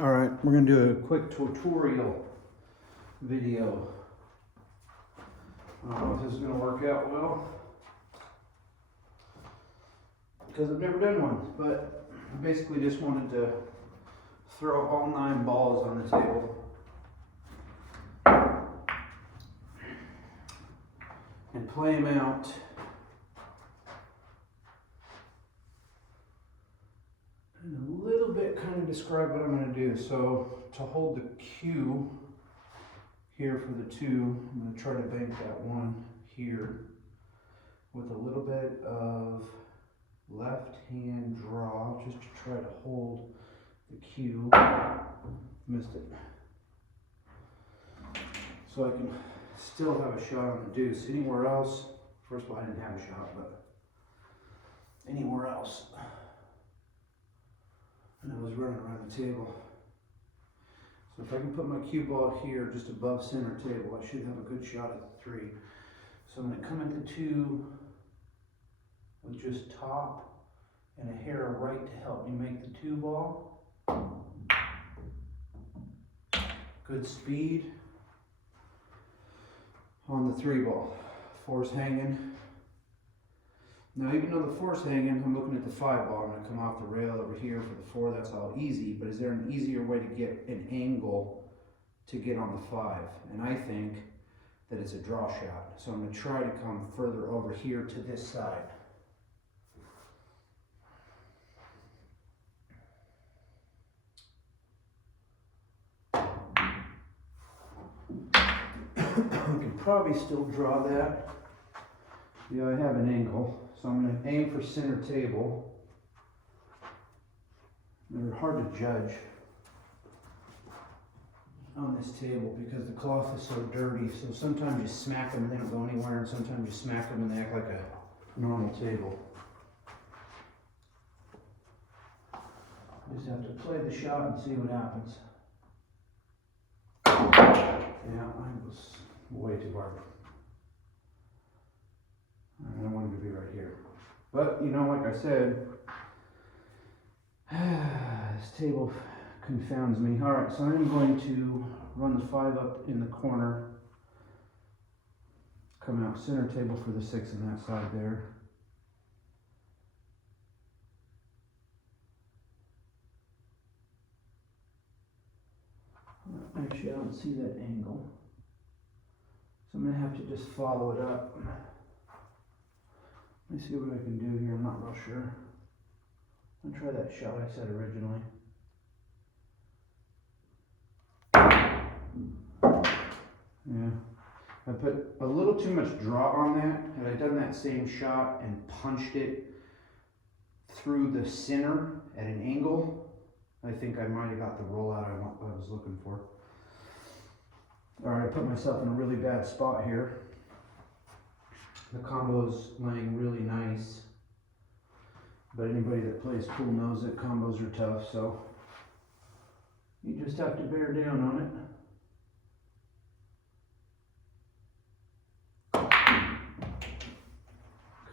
All right, we're gonna do a quick tutorial video. I don't know if this is gonna work out well because I've never done one, but I basically just wanted to throw all 9 balls on the table and play them out. And a little bit kind of describe what I'm going to do. So to hold the cue here for the 2, I'm going to try to bank that 1 here with a little bit of left hand draw just to try to hold the cue. Missed it. So I can still have a shot on the deuce. Anywhere else, first of all I didn't have a shot, but anywhere else. And I was running around the table. So if I can put my cue ball here just above center table, I should have a good shot at the 3. So I'm going to come at the 2 with just top and a hair of right to help me make the 2 ball. Good speed on the 3 ball. 4's hanging. Now, even though the 4's hanging, I'm looking at the 5 ball. I'm going to come off the rail over here for the 4. That's all easy. But is there an easier way to get an angle to get on the 5? And I think that it's a draw shot. So I'm going to try to come further over here to this side. I can probably still draw that. Yeah, I have an angle. So I'm going to aim for center table. They're hard to judge on this table because the cloth is so dirty. So sometimes you smack them and they don't go anywhere, and sometimes you smack them and they act like a normal table. You just have to play the shot and see what happens. Yeah, I was way too hard. I wanted to be right here. But, you know, like I said, this table confounds me. All right, so I'm going to run the 5 up in the corner, come out center table for the 6 on that side there. Actually, I don't see that angle. So I'm going to have to just follow it up. Let me see what I can do here. I'm not real sure. I'll try that shot I said originally. Yeah. I put a little too much draw on that. Had I done that same shot and punched it through the center at an angle, I think I might have got the rollout I was looking for. All right, I put myself in a really bad spot here. The combo's laying really nice, but anybody that plays pool knows that combos are tough, so you just have to bear down on it.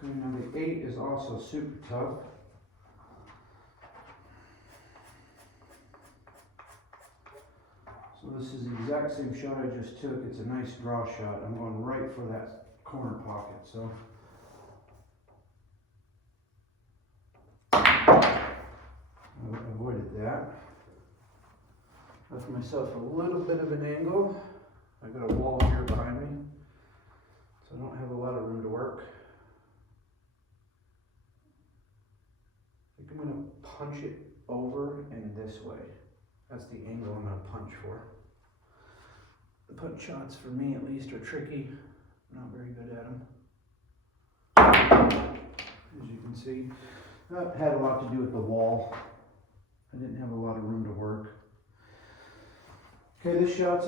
Okay, now the 8 is also super tough. So this is the exact same shot I just took. It's a nice draw shot. I'm going right for that corner pocket, so I avoided that. Left myself a little bit of an angle. I got a wall here behind me, so I don't have a lot of room to work. I think I'm going to punch it over and this way. That's the angle I'm going to punch for. The punch shots, for me at least, are tricky. I'm not very good at them. As you can see, that had a lot to do with the wall. I didn't have a lot of room to work. Okay, this shot's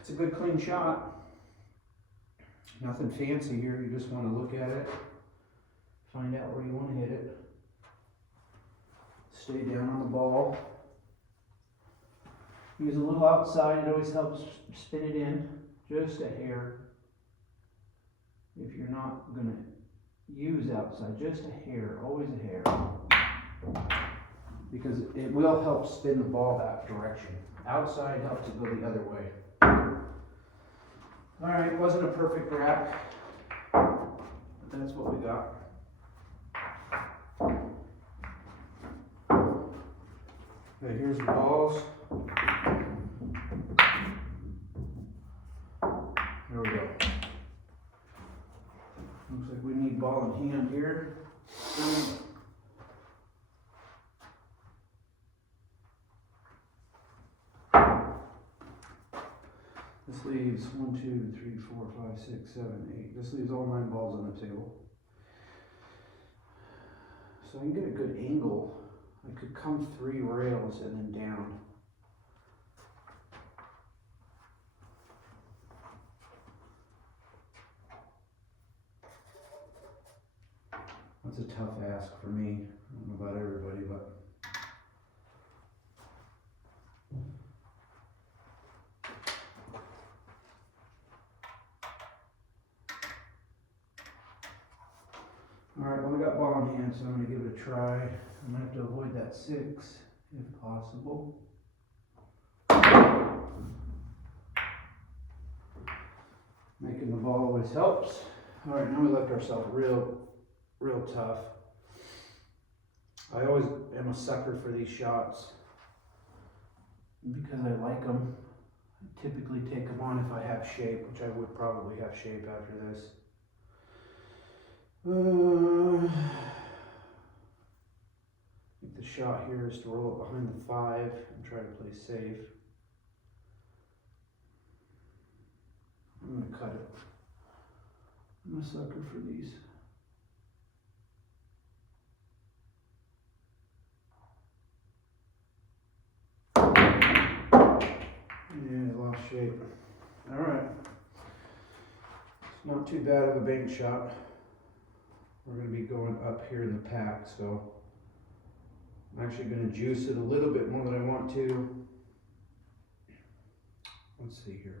it's a good clean shot. Nothing fancy here. You just want to look at it, find out where you want to hit it. Stay down on the ball. Use a little outside. It always helps spin it in just a hair. If you're not going to use outside, just a hair, always a hair. because it will help spin the ball that direction. Outside helps it go the other way. Alright, wasn't a perfect wrap, but that's what we got. Okay, here's the balls. There we go. Looks like we need ball in hand here. This leaves 1, 2, 3, 4, 5, 6, 7, 8. This leaves all 9 balls on the table. So I can get a good angle. I could come 3 rails and then down. That's a tough ask for me. I don't know about everybody, but. Alright, well, we got ball in hand, so I'm going to give it a try. I'm going to have to avoid that 6, if possible. Making the ball always helps. Alright, now we left ourselves real tough. I always am a sucker for these shots because I like them. I typically take them on if I have shape, which I would probably have shape after this. I think the shot here is to roll it behind the 5 and try to play safe. I'm going to cut it. I'm a sucker for these. Yeah, I lost shape. Alright. It's not too bad of a bank shot. We're going to be going up here in the pack, so I'm actually going to juice it a little bit more than I want to. Let's see here.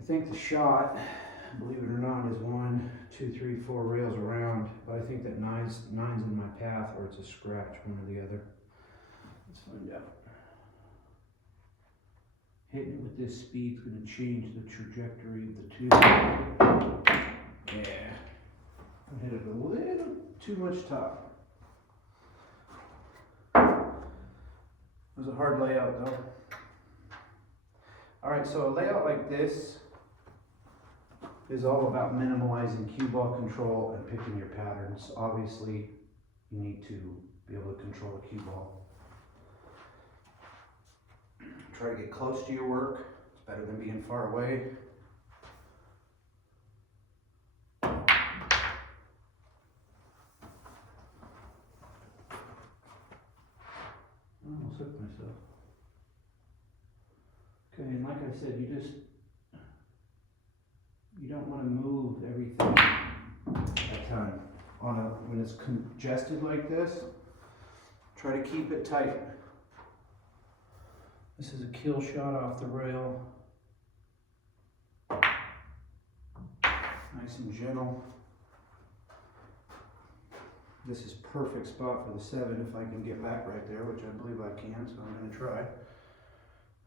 I think the shot, believe it or not, is 1, 2, 3, 4 rails around, but I think that nine's in my path, or it's a scratch, one or the other. Let's find out. Hitting it with this speed is going to change the trajectory of the tube. Yeah. I hit it a little too much top. It was a hard layout though. Alright, so a layout like this is all about minimalizing cue ball control and picking your patterns. Obviously, you need to be able to control the cue ball. Try to get close to your work. It's better than being far away. I almost hooked myself. Okay, and like I said, you don't want to move everything a ton. When it's congested like this, try to keep it tight. This is a kill shot off the rail. Nice and gentle. This is perfect spot for the 7 if I can get back right there, which I believe I can, so I'm going to try.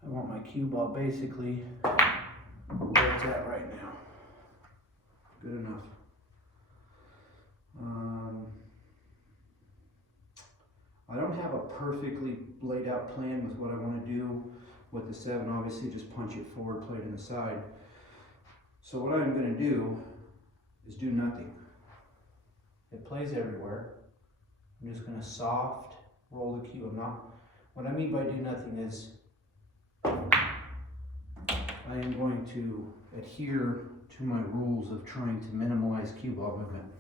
I want my cue ball basically where it's at right now. Good enough. I don't have a perfectly laid out plan with what I want to do with the 7. Obviously, just punch it forward, play it in the side. So what I'm going to do is do nothing. It plays everywhere. I'm just going to soft roll the cue. What I mean by do nothing is I am going to adhere to my rules of trying to minimize cue ball movement.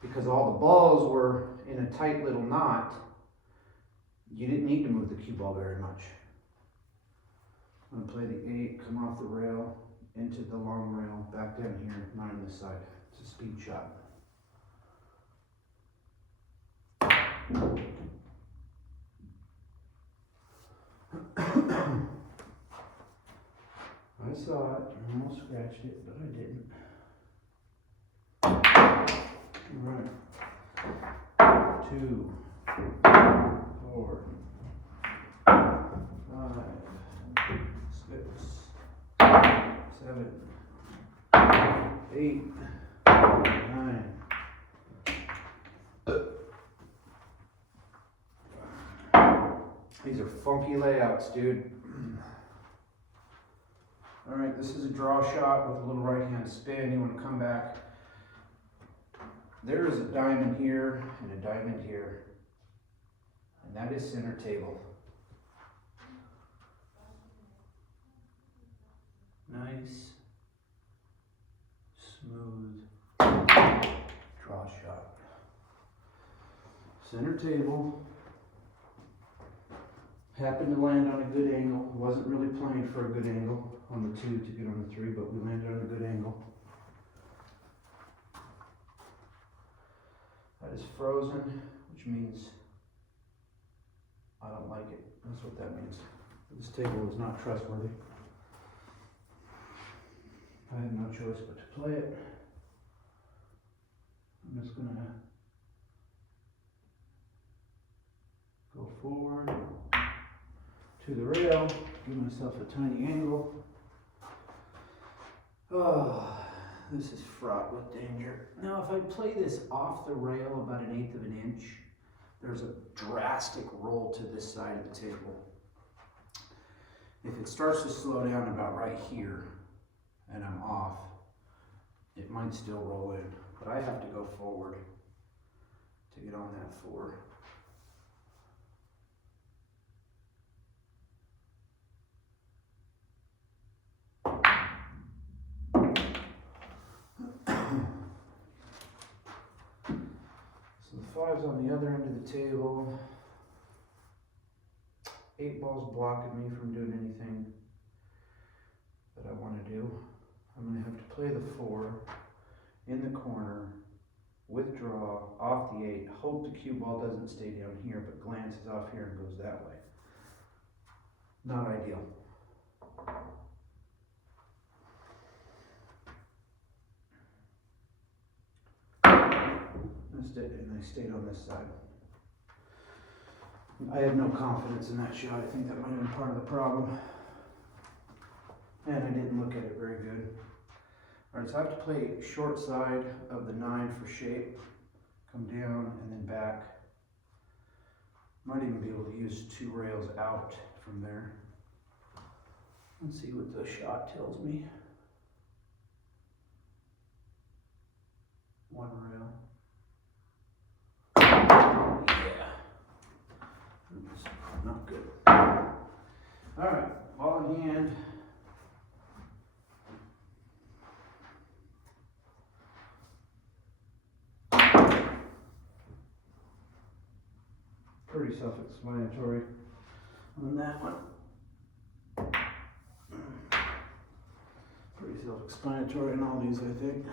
Because all the balls were in a tight little knot, you didn't need to move the cue ball very much. I'm going to play the 8, come off the rail, into the long rail, back down here, 9 on this side. It's a speed shot. I saw it, I almost scratched it, but I didn't. 2, 4, 5, 6, 7, 8, 9. These are funky layouts, dude. All right, this is a draw shot with a little right hand spin. You want to come back. There is a diamond here and a diamond here, and that is center table. Nice, smooth draw shot. Center table. Happened to land on a good angle. Wasn't really playing for a good angle on the 2 to get on the 3, but we landed on a good angle. That is frozen, which means I don't like it. That's what that means. This table is not trustworthy. I have no choice but to play it. I'm just gonna go forward to the rail, give myself a tiny angle. Oh, this is fraught with danger. Now, if I play this off the rail about 1/8 of an inch, there's a drastic roll to this side of the table. If it starts to slow down about right here, and I'm off, it might still roll in, but I have to go forward to get on that 4. So the 5's on the other end of the table. 8 ball's blocking me from doing anything that I want to do. I'm going to have to play the 4 in the corner, withdraw off the 8, hope the cue ball doesn't stay down here, but glances off here and goes that way. Not ideal. And I stayed on this side. I have no confidence in that shot. I think that might have been part of the problem. And I didn't look at it very good. All right, so I have to play short side of the 9 for shape. Come down and then back. Might even be able to use 2 rails out from there. Let's see what the shot tells me. 1 rail. Yeah. Oops, not good. All right, ball in hand. Pretty self-explanatory on that one. Pretty self-explanatory in all these, I think.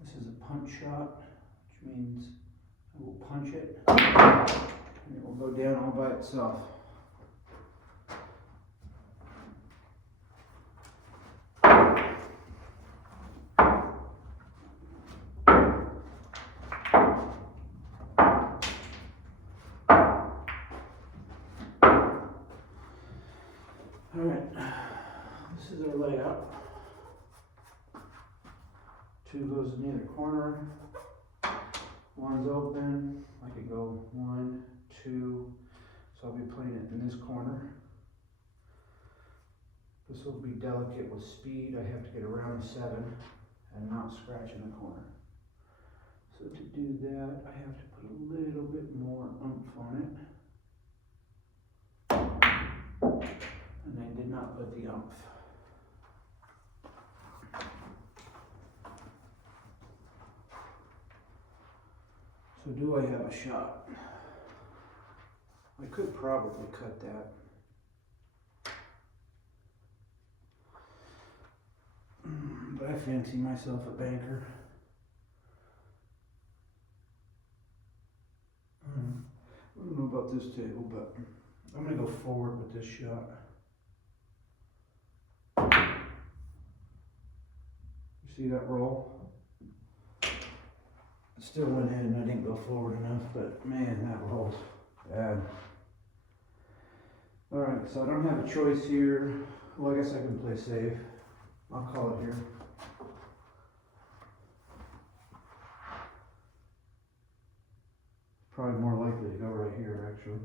This is a punch shot, which means I will punch it and it will go down all by itself. All right, this is our layout. 2 goes in either corner. 1's open. I could go 1, 2. So I'll be playing it in this corner. This will be delicate with speed. I have to get around the 7 and not scratch in the corner. So to do that, I have to put a little bit more oomph on it. And I did not put the oomph. So do I have a shot? I could probably cut that. But I fancy myself a banker. I don't know about this table, but I'm going to go forward with this shot. See that roll? Still went in and I didn't go forward enough, but man, that rolled bad. Alright, so I don't have a choice here. Well, I guess I can play safe. I'll call it here. Probably more likely to go right here, actually.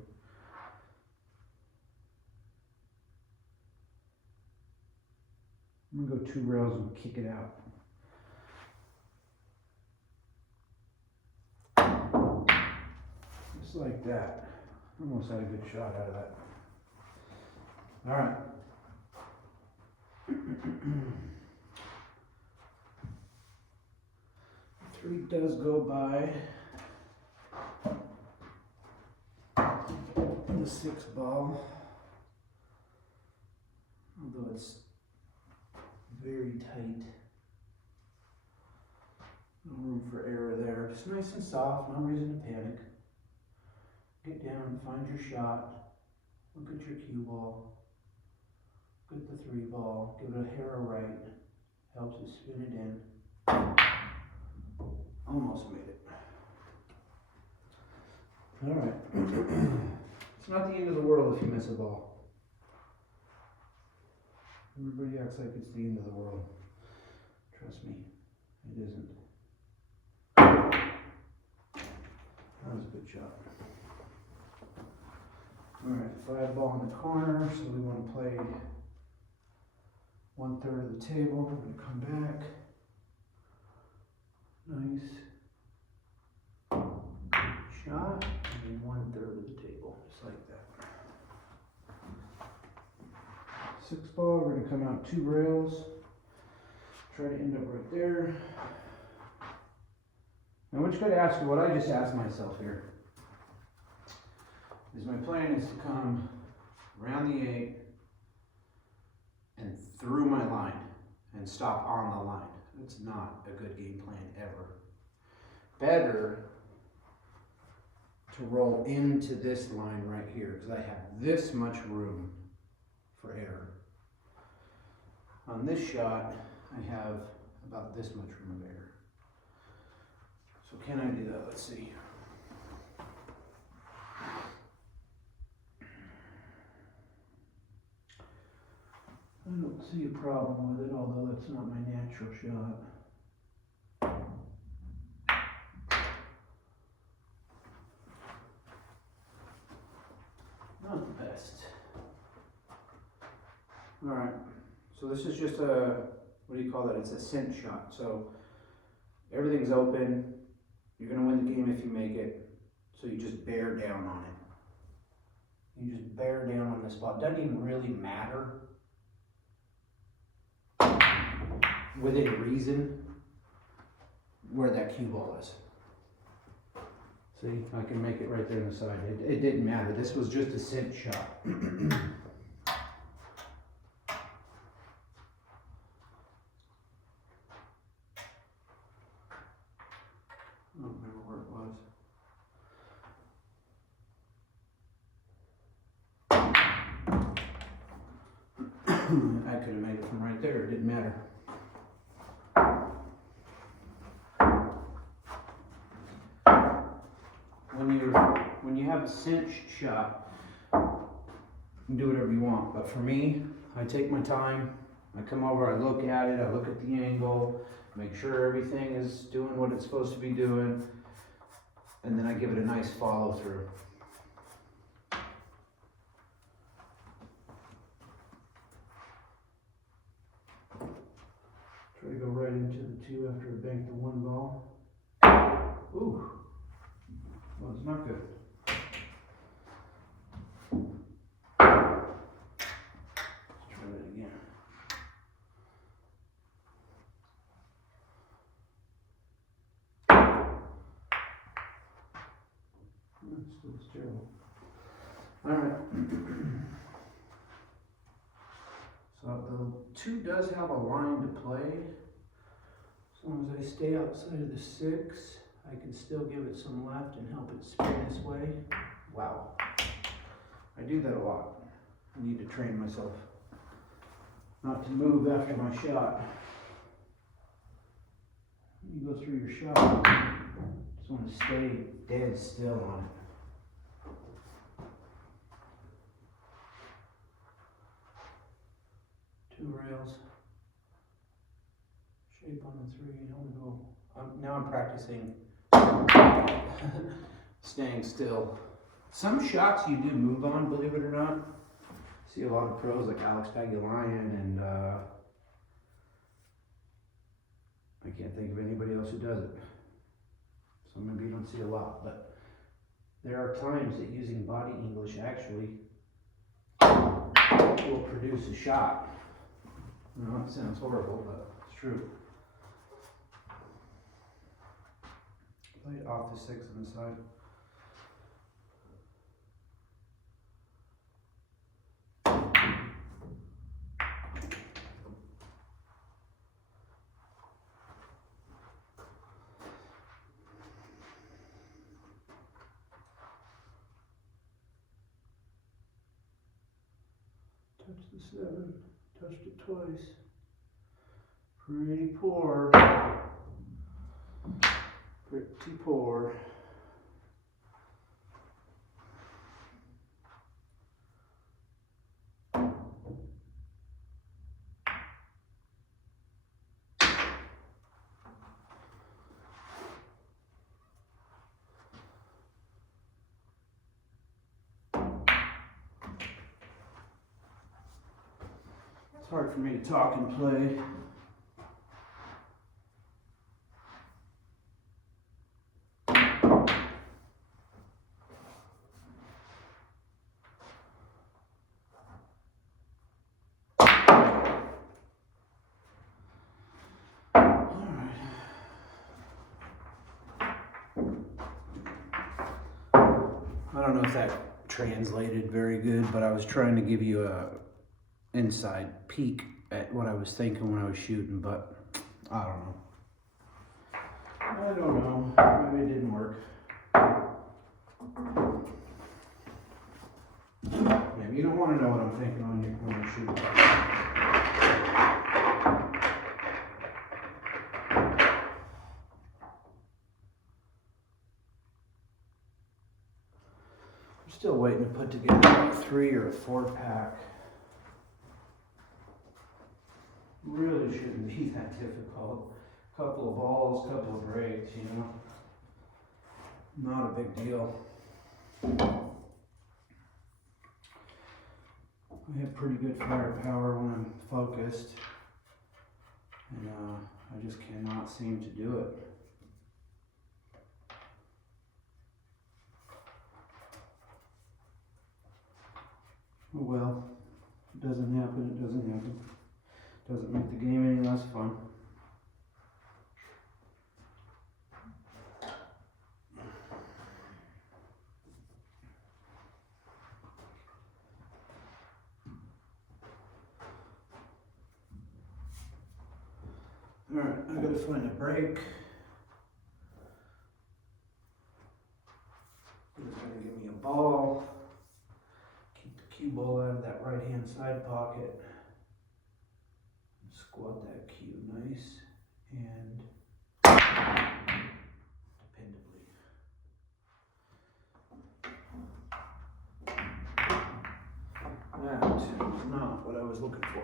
I'm gonna go 2 rails and kick it out. Just like that. Almost had a good shot out of that. All right. 3 does go by. The 6 ball, although it's very tight. No room for error there. Just nice and soft, no reason to panic. Get down, find your shot, look at your cue ball, look at the 3 ball, give it a hair of right, helps it spin it in. Almost made it. All right. It's not the end of the world if you miss a ball. Everybody acts like it's the end of the world. Trust me, it isn't. That was a good shot. Alright, 5 ball in the corner, so we want to play 1/3 of the table. We're going to come back. Nice. Shot, and 1/3 of the table, just like that. 6 ball, we're going to come out 2 rails. Try to end up right there. Now, what you got to ask you, what I just asked myself here, is my plan is to come around the 8 and through my line and stop on the line. It's not a good game plan ever. Better to roll into this line right here because I have this much room for error. On this shot, I have about this much room of error. So can I do that? Let's see. I don't see a problem with it, although that's not my natural shot. Not the best. Alright, so this is just a, what do you call that? It's a cinch shot. So everything's open. You're going to win the game if you make it. So you just bear down on it. You just bear down on the spot. Doesn't even really matter within reason where that cue ball is. See, I can make it right there on the side. It didn't matter. This was just a cinch shot. I don't remember where it was. I could have made it from right there. It didn't matter. When you have a cinched shot, you can do whatever you want. But for me, I take my time. I come over, I look at it, I look at the angle, make sure everything is doing what it's supposed to be doing, and then I give it a nice follow through. Try to go right into the 2 after I bank the 1 ball. Ooh, well, it's not good. Let's try that again. It's terrible. All right. So the 2 does have a line to play. As long as I stay outside of the 6, I can still give it some left and help it spin this way. Wow. I do that a lot. I need to train myself not to move after my shot. when you go through your shot, just want to stay dead still on it. Two rails, shape on the three, don't go. Now I'm practicing staying still. Some shots you do move on, believe it or not. See a lot of pros like Alex Pagulayan and I can't think of anybody else who does it. So maybe you don't see a lot, but there are times that using body English actually will produce a shot. I know it sounds horrible, but it's true. Play it off the 6 on the side. Touch the 7, touched it twice. Pretty poor. Pretty poor. It's hard for me to talk and play. I don't know if that translated very good, but I was trying to give you a inside peek at what I was thinking when I was shooting, but I don't know. I don't know. Maybe it didn't work. Maybe you don't want to know what I'm thinking when you're shooting. Still waiting to put together a 3 or a 4 pack. Really shouldn't be that difficult. Couple of balls, couple of breaks, you know. Not a big deal. I have pretty good firepower when I'm focused. And I just cannot seem to do it. Oh well, if it doesn't happen, it doesn't happen. Doesn't make the game any less fun. Alright, I gotta find a break. He's gonna give me a ball. Cue ball out of that right hand side pocket. Squat that cue nice and dependably. That was not what I was looking for.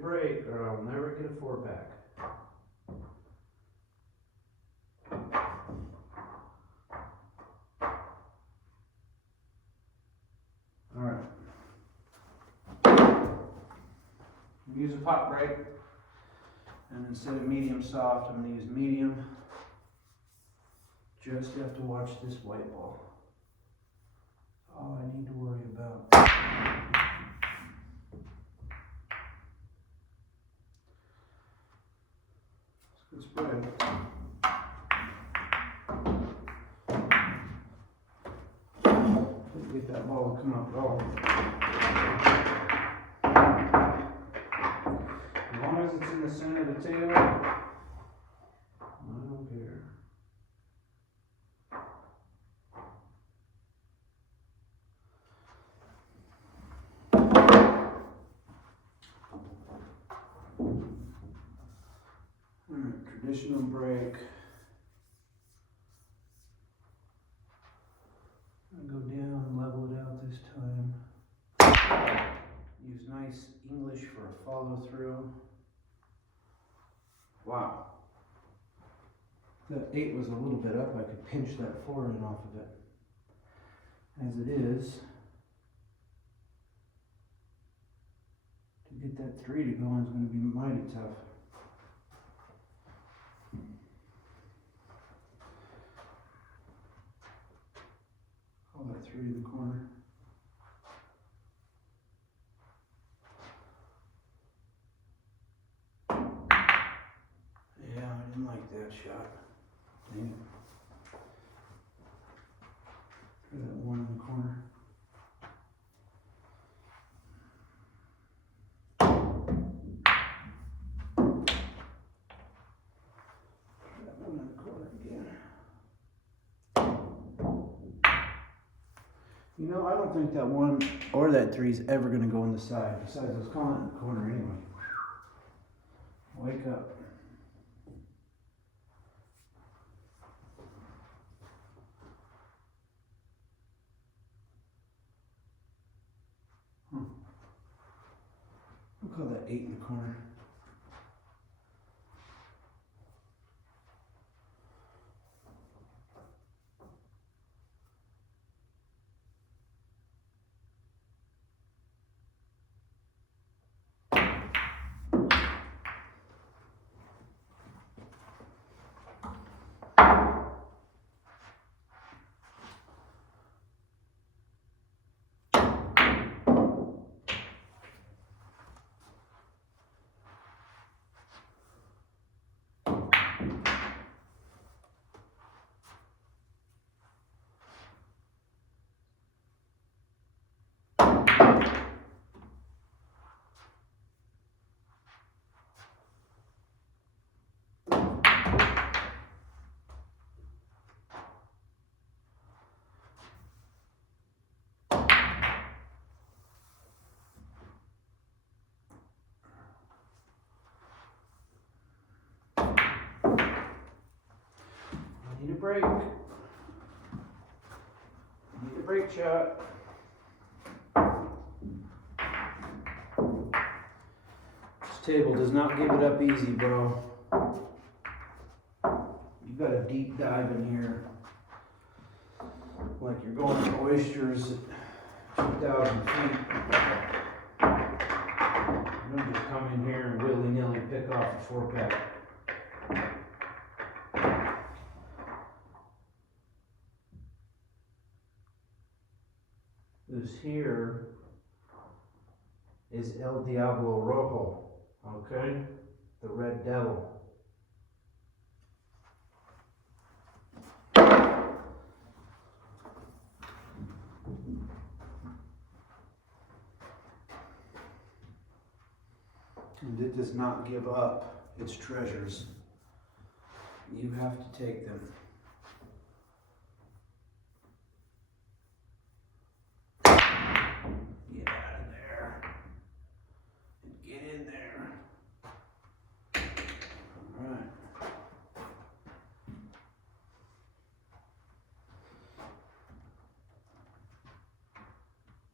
Break or I'll never get a 4 pack. Alright. Use a pot break. And instead of medium soft, I'm going to use medium. Just have to watch this white ball. All I need to worry about. Good spread. Didn't get that ball to come up at all. As long as it's in the center of the tail, I don't care. traditional break. I'll go down, level it out this time. Use nice English for a follow through. Wow. That 8 was a little bit up, I could pinch that 4 in off of it. As it is, to get that 3 to go is going to be mighty tough. Call that 3 in the corner. Yeah, I didn't like that shot. Dang it. Try that 1 in the corner. Try that 1 in the corner again. You know, I don't think that 1 or that 3 is ever going to go in the side. Besides, I was calling it in the corner anyway. Wake up. We'll call that 8 in the corner. Need a break. Need a break shot. This table does not give it up easy, bro. You got a deep dive in here. Like you're going to oysters at 2,000 feet. You don't just come in here and willy-nilly pick off a 4-pack. This here is El Diablo Rojo, okay? The Red Devil. And it does not give up its treasures. You have to take them. Get out of there. And get in there. All right.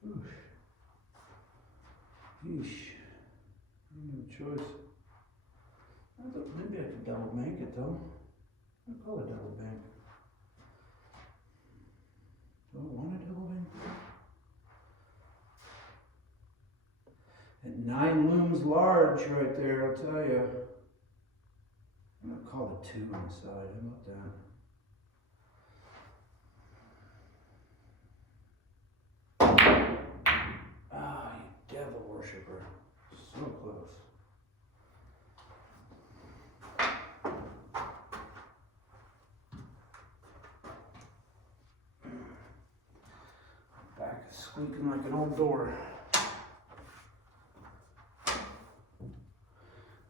Oof. Yeesh. No choice. Maybe I could double bank it though. I'll call it double bank. Do I want a double bank? At 9 looms large right there, I'll tell you. I'm gonna call it 2 on the side. How about that? Ah, you devil worshiper. So close. Back is squeaking like an old door.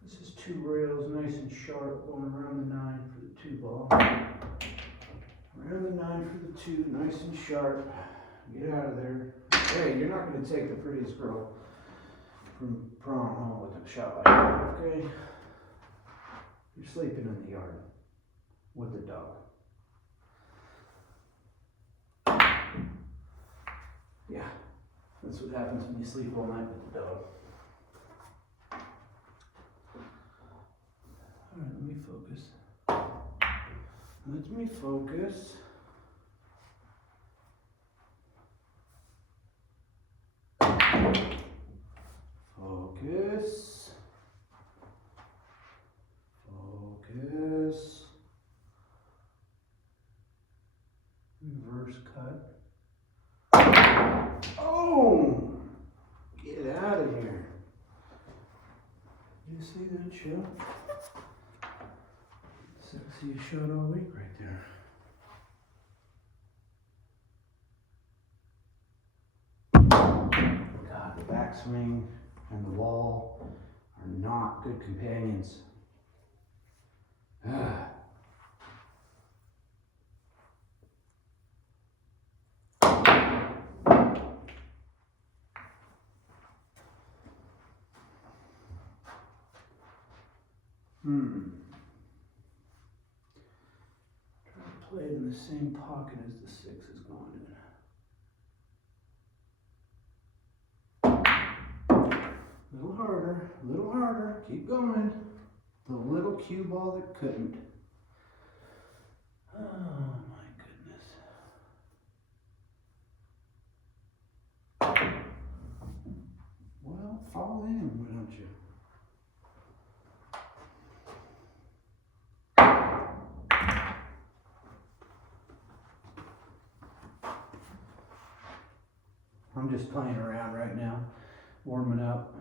This is 2 rails, nice and sharp, going around the 9 for the 2 ball. Around the 9 for the 2, nice and sharp. Get out of there. Hey, you're not going to take the prettiest girl from prom home with a shot like that, okay? You're sleeping in the yard with the dog. Yeah, that's what happens when you sleep all night with the dog. Alright, let me focus. Let me focus. Focus. Focus. Reverse cut. Oh! Get out of here. You see that show? Sexiest shot all week right there. God, the backswing and the wall are not good companions. Try to play it in the same pocket as the 6 is going in. A little harder, keep going. The little cue ball that couldn't. Oh my goodness. Well, fall in, why don't you? I'm just playing around right now, warming up.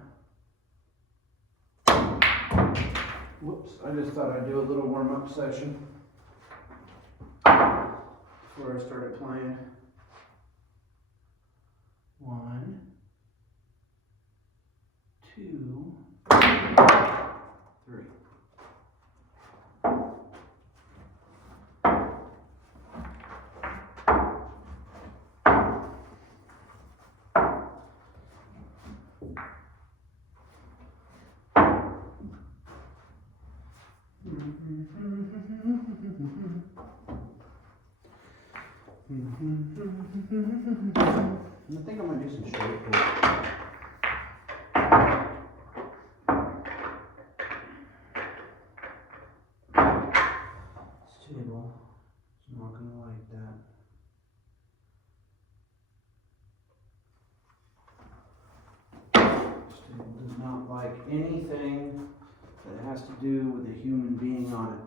Whoops, I just thought I'd do a little warm-up session before I started playing. 1, 2, 3. I think I'm going to do some straight here. This table is not going to like that. This table does not like anything that has to do with a human being on it.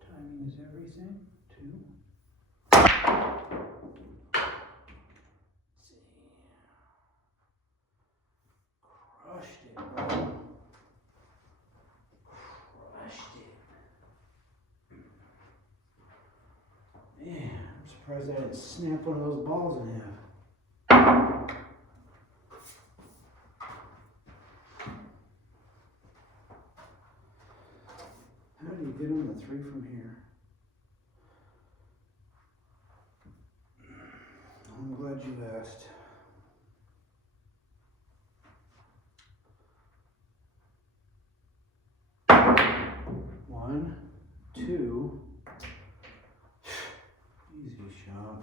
Timing is everything. 2. Crushed it, bro. Crushed it. Man, I'm surprised I didn't snap one of those balls in half. How do you get on the 3 from here? I'm glad you asked. One, 2. Easy shot.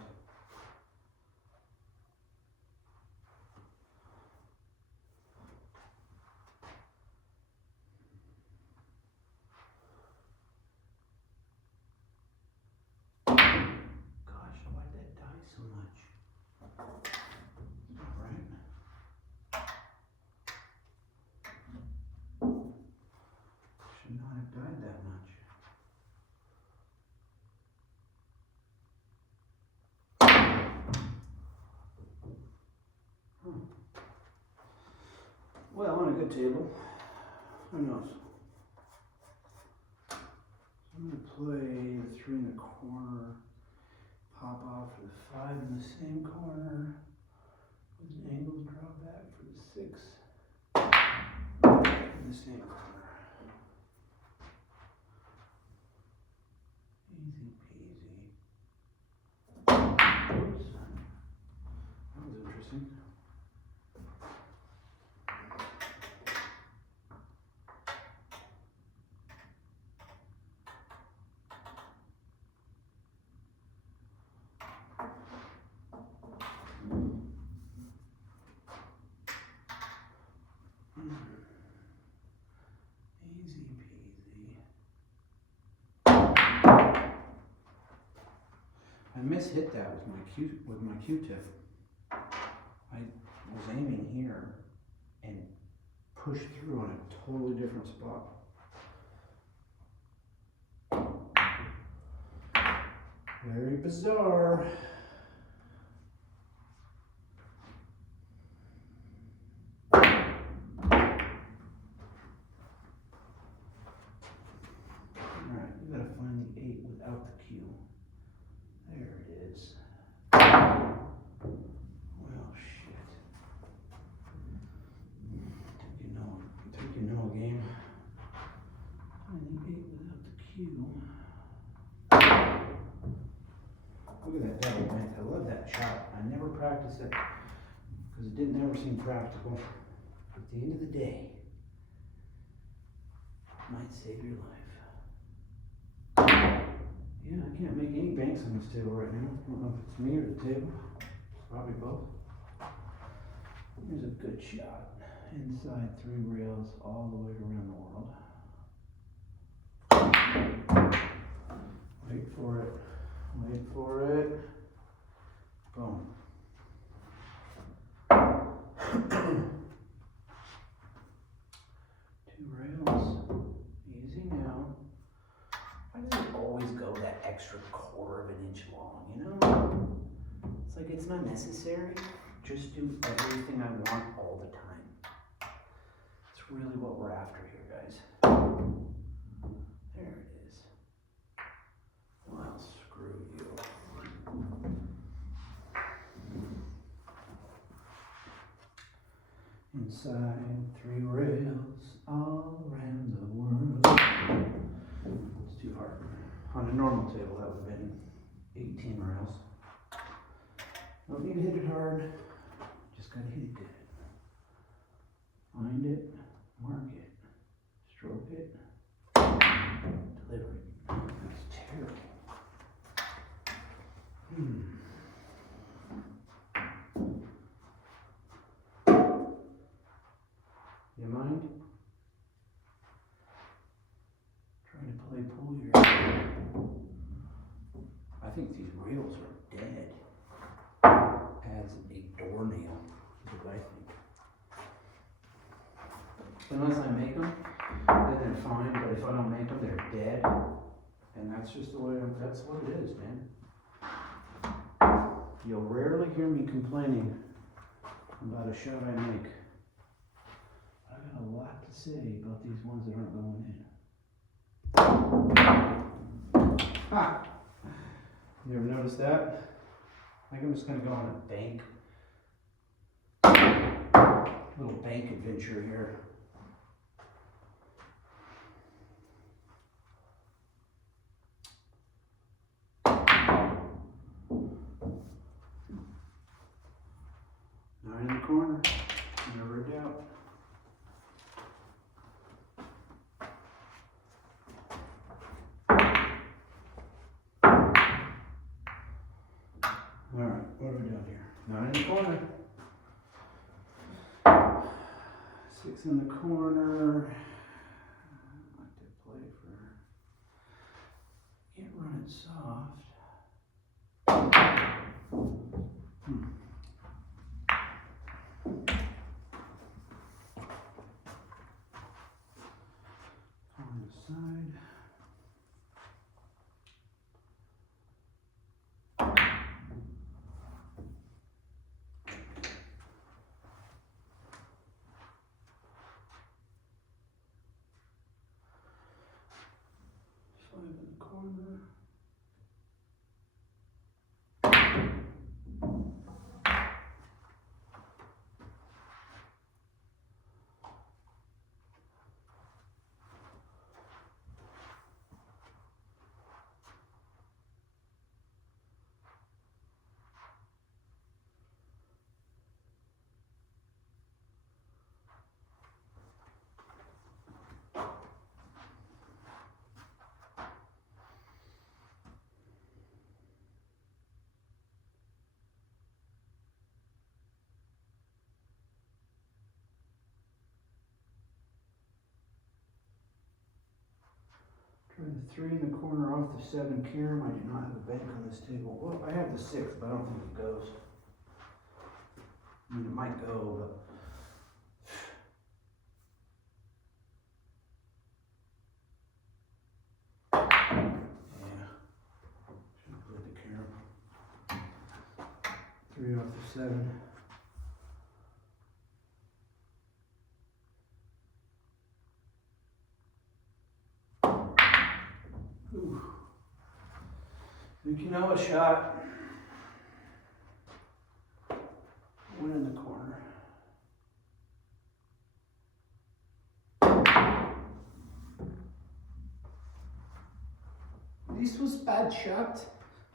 So much. All right. Should not have died that much. Well, on a good table, who knows? So I'm going to play the 3 in the corner. Pop off for the 5 in the same corner with an angle draw back for the 6 in the same corner. Oops. That was interesting. Easy peasy. I mishit that with my Q-tip. I was aiming here and pushed through on a totally different spot. Very bizarre. Alright, we gotta find the 8 without the Q. There it is. Well, shit. Think you know a game. Find the 8 without the Q. Look at that double bank. I love that shot. I never practiced it because it didn't ever seem practical. At the end of the day, it might save your life. Yeah, I can't make any banks on this table right now. I don't know if it's me or the table. Probably both. Here's a good shot. Inside 3 rails all the way around the world. Wait for it. Wait for it. Boom. 2 rails. Easy now. Why does it always go that extra 1/4 of an inch long, you know? It's like it's not necessary. Just do everything I want all the time. It's really what we're after here, guys. There it is. Well, screw you. Inside 3 rails all around the world. It's too hard. On a normal table, that would have been 18 rails. Don't need to hit it hard. Just gotta hit it good. Find it, mark it, stroke it, deliver it. That's terrible. You mind? Trying to play pool here. I think these rails are dead as a doornail, is what I think. Unless I make them, then they're fine, but if I don't make them, they're dead. And that's just the way, that's what it is, man. You'll rarely hear me complaining about a shot I make. I got a lot to say about these ones that aren't going in. Ha! You ever notice that? I think I'm just gonna go on a bank. Little bank adventure here. Not in the corner, never a doubt. Alright, what are we doing here? Not in the corner. 6 in the corner. I like to play for. Can't run it soft. On the side. In the corner. Try the 3 in the corner off the 7 carom. I do not have a bank on this table. Well, I have the 6, but I don't think it goes. I mean, it might go, but. Yeah. Should have played the carom. 3 off the 7. Ooh. Think you know a shot. 1 in the corner. This was bad shot,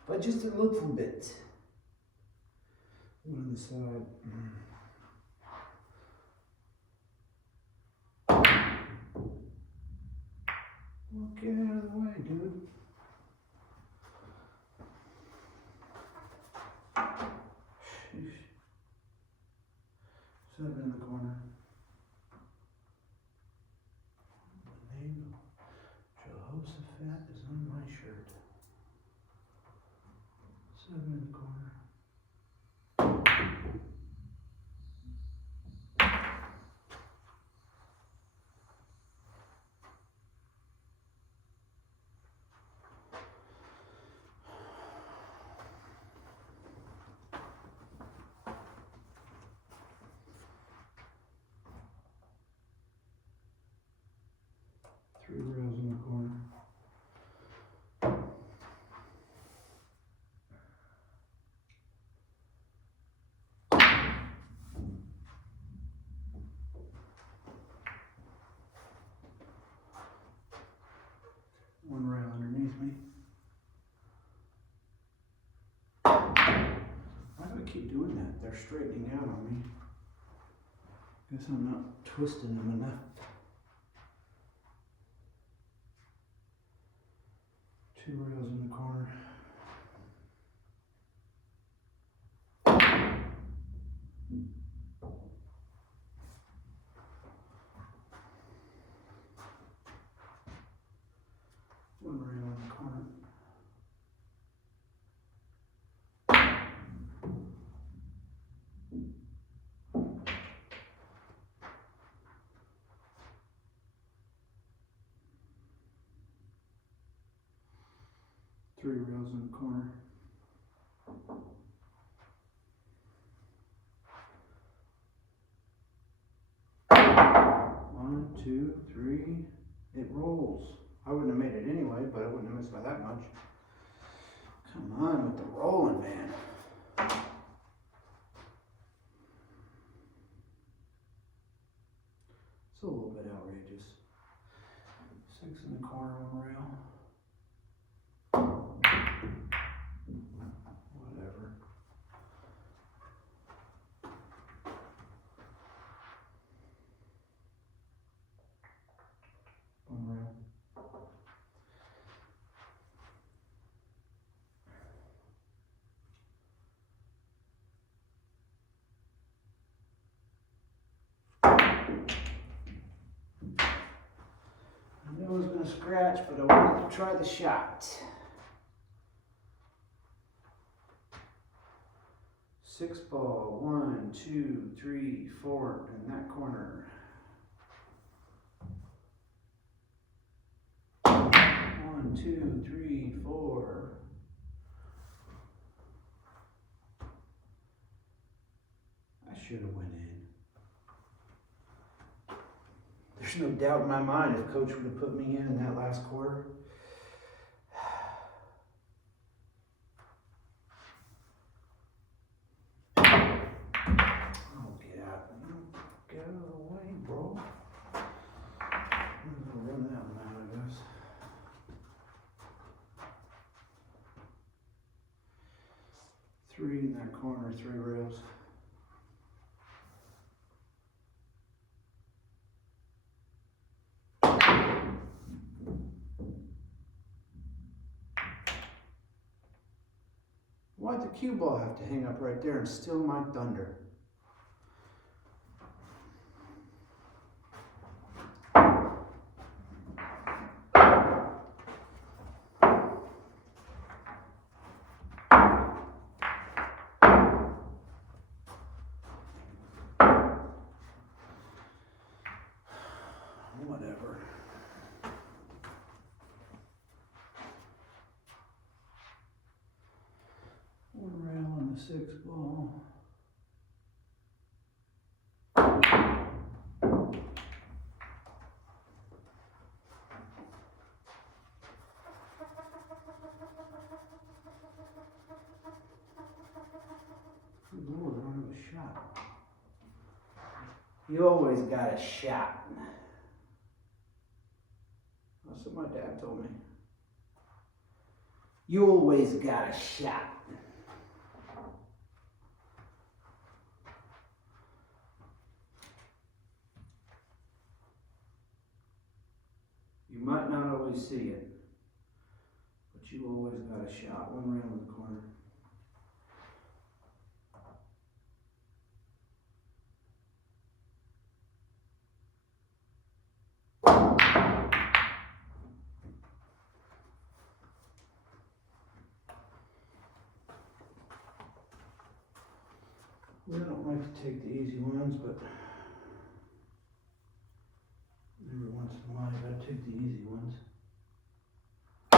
but just a little bit. 1 on the side. Well, get out of the way, dude. Sheesh. 7 in the corner. The name of Jehoshaphat is on my shirt. 7 in the corner. Three rails in the corner. One rail underneath me. Why do I keep doing that? They're straightening out on me. Guess I'm not twisting them enough. 2 rails in the corner. One rail in the corner. Three rails in the corner. One, two, three. It rolls. I wouldn't have made it anyway, but I wouldn't have missed by that much. Come on with the rolling, man. It's a little bit outrageous. 6 in the corner, 1 rail. Whatever. One rail. I knew I was going to scratch, but I wanted to try the shot. 6 ball, 1, 2, 3, 4 in that corner. 1, 2, 3, 4. I should have went in. There's no doubt in my mind if Coach would have put me in that last quarter. Get out of the way, bro. I'm gonna run that one out, I guess. Three in that corner, 3 rails. Why'd the cue ball have to hang up right there and steal my thunder? 6 ball. Good Lord, I don't have a shot. You always got a shot. That's what my dad told me. You always got a shot. You might not always see it, but you always got a shot. One rail in the corner. I don't like to take the easy ones, but every once in a while you gotta take the easy ones. I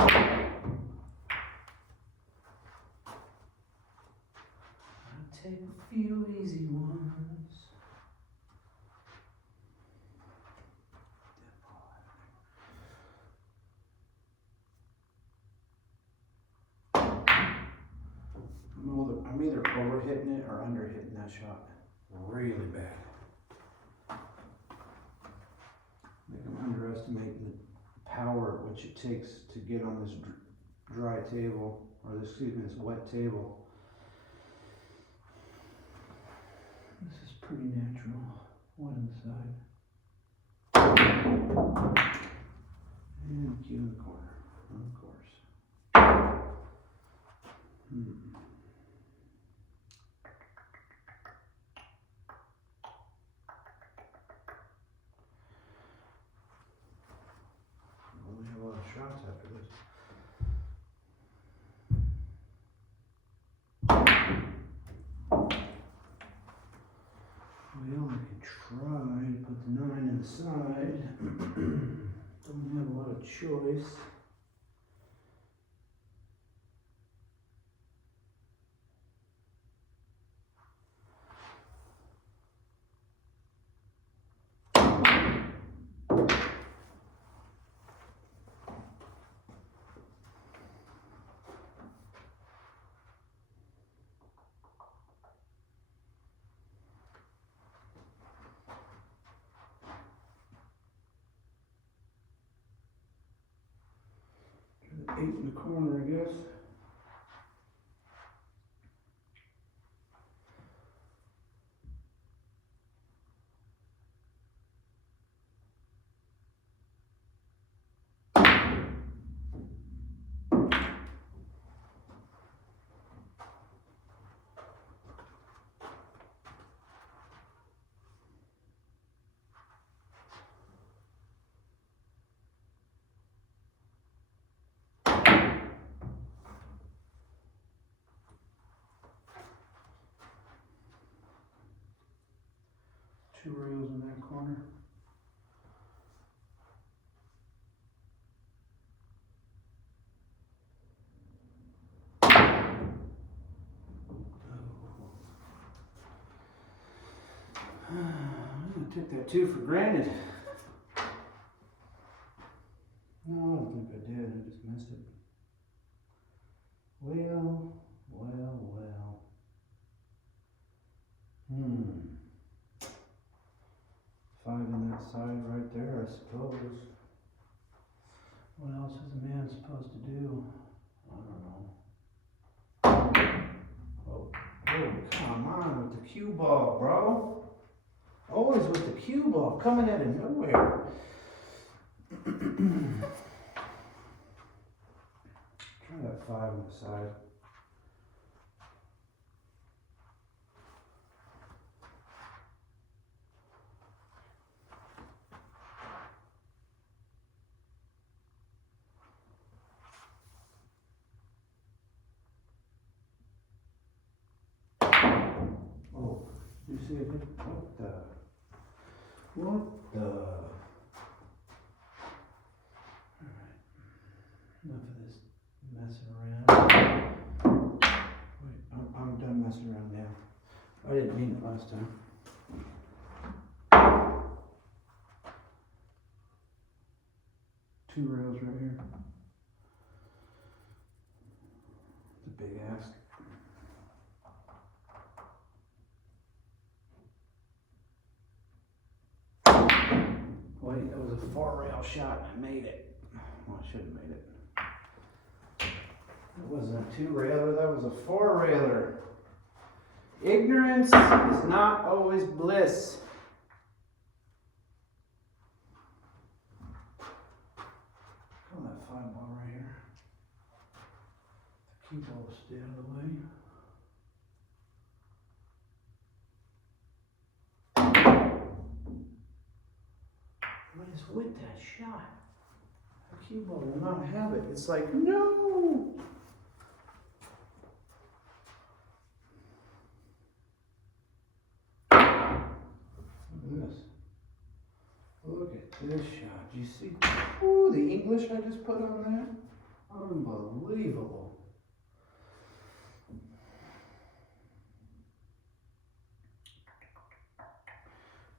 take a few easy ones. I'm either over hitting it or under hitting that shot really bad. I think I'm underestimating the power at which it takes to get on this dry table, or this, excuse me, this wet table. This is pretty natural. One inside. And cue in the corner, of course. We have a lot of shots after this. Well, I can try to put the 9 inside. Don't have a lot of choice. Try the 8 in the corner, I guess. Two rails in that corner. I took that 2 for granted. No, I don't think I did. I just missed it. Well. 5 on that side right there, I suppose. What else is a man supposed to do? I don't know. Oh, come on with the cue ball, bro. Always with the cue ball, coming out of nowhere. Try that 5 on the side. Oh, you see it? What the? Alright. Enough of this messing around. Wait, I'm done messing around now. I didn't mean it last time. Two rails right here. The big ass. Wait, that was a 4-rail shot. I made it. Well, I should have made it. That wasn't a 2-railer, that was a 4-railer. Ignorance is not always bliss. Call that 5-ball right here. The cue ball will stay out of the way. What is with that shot? The cue ball will not have it. It's like, no! Look at this shot. Do you see? Ooh, the English I just put on that? Unbelievable.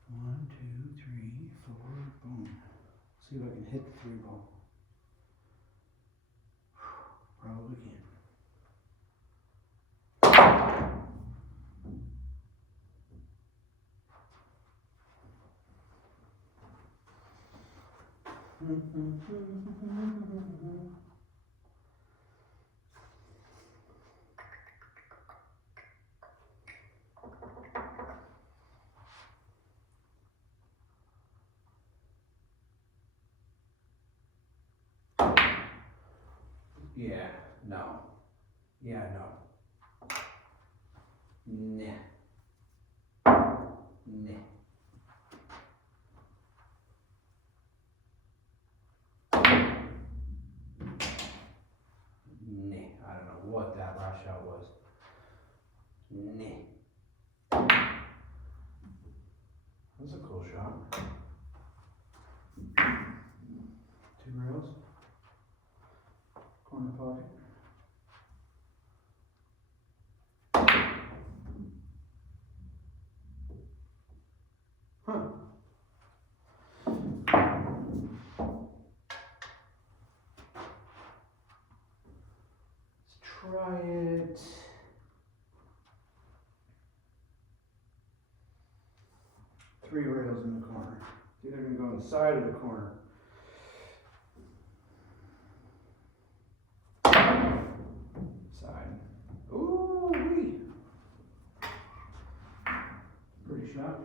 One, two, three, four, boom. See if I can hit the 3-ball. Probably can. Yeah, no. Yeah, no. Nah. Nah. I don't know what that last shot was. That's a cool shot. 2 rails. Corner pocket. Huh. Let's try it. Three rails in the corner. It's either going to go on the side of the corner. Side. Ooh, wee. Pretty shot.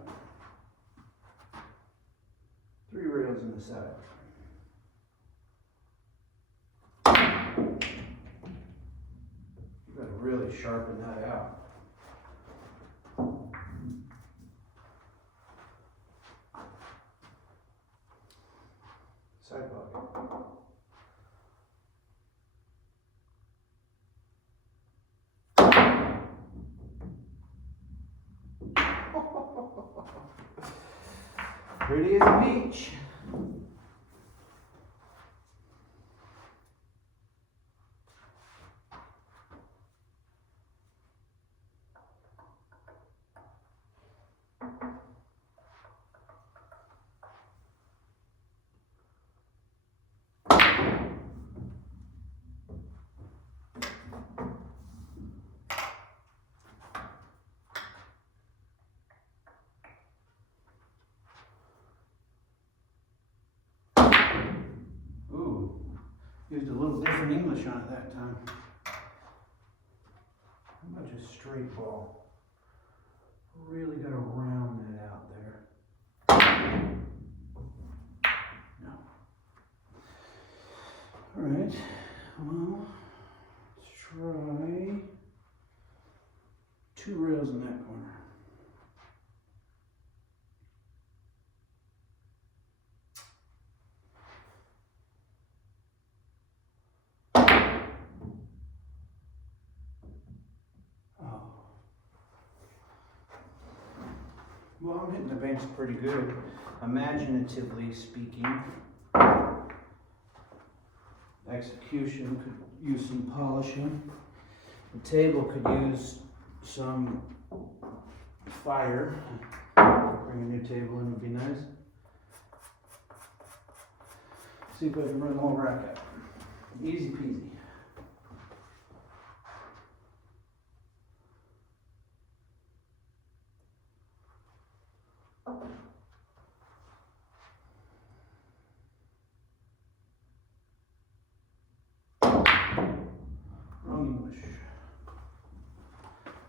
3 rails in the side. You gotta really sharpen that out. Side pocket. Pretty as a peach. Used a little different English on it that time. How about just straight ball? Really got to round that out there. No. All right. Well, let's try 2 rails in that corner. Well, I'm hitting the banks pretty good, imaginatively speaking. Execution could use some polishing. The table could use some fire. Bring a new table in would be nice. See if I can run the whole rack out. Easy peasy. Wrong English.